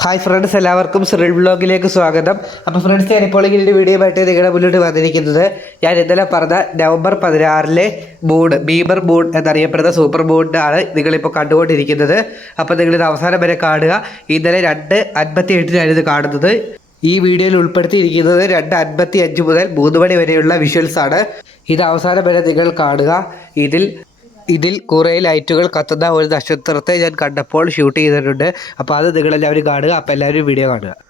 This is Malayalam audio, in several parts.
ഹായ് ഫ്രണ്ട്സ് എല്ലാവർക്കും സിറിൽ ബ്ലോഗിലേക്ക് സ്വാഗതം. അപ്പോൾ ഫ്രണ്ട്സ് ഞാനിപ്പോൾ ഈ വീഡിയോ ആയിട്ട് നിങ്ങളുടെ മുന്നോട്ട് വന്നിരിക്കുന്നത് ഞാൻ ഇന്നലെ പറഞ്ഞ നവംബർ പതിനാറിലെ ബോർഡ് ബീബർ മൂഡ് എന്നറിയപ്പെടുന്ന സൂപ്പർ മൂഡിനാണ് നിങ്ങളിപ്പോൾ കണ്ടുകൊണ്ടിരിക്കുന്നത്. അപ്പോൾ നിങ്ങളിത് അവസാനം വരെ കാണുക. ഇന്നലെ രണ്ട് അൻപത്തി എട്ടിനാണ് ഇത് കാണുന്നത്. ഈ വീഡിയോയിൽ ഉൾപ്പെടുത്തിയിരിക്കുന്നത് രണ്ട് അൻപത്തി അഞ്ച് മുതൽ മൂന്ന് മണി വരെയുള്ള വിഷ്വൽസ് ആണ്. ഇത് അവസാനം വരെ നിങ്ങൾ കാണുക. ഇതിൽ ഇതിൽ കുറേ ലൈറ്റുകൾ കത്തുന്ന ഒരു നക്ഷത്രത്തെ ഞാൻ കണ്ടപ്പോൾ ഷൂട്ട് ചെയ്തിട്ടുണ്ട്. അപ്പോൾ അത് നിങ്ങളെല്ലാവരും കാണുക. അപ്പോൾ എല്ലാവരും വീഡിയോ കാണുക.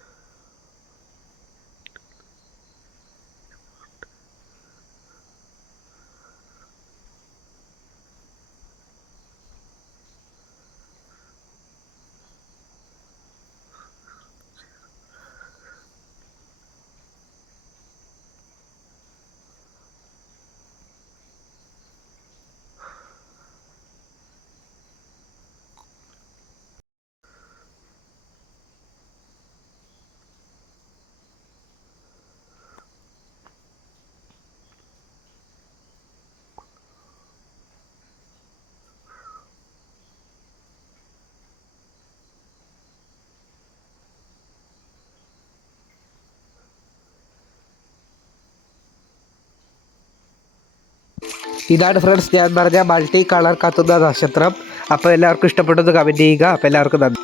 ഇതാണ് ഫ്രണ്ട്സ് ഞാൻ പറഞ്ഞ മൾട്ടി കളർ കത്തുന്ന നക്ഷത്രം. അപ്പോൾ എല്ലാവർക്കും ഇഷ്ടപ്പെട്ടത് കമന്റ് ചെയ്യുക. അപ്പോൾ എല്ലാവർക്കും നന്ദി.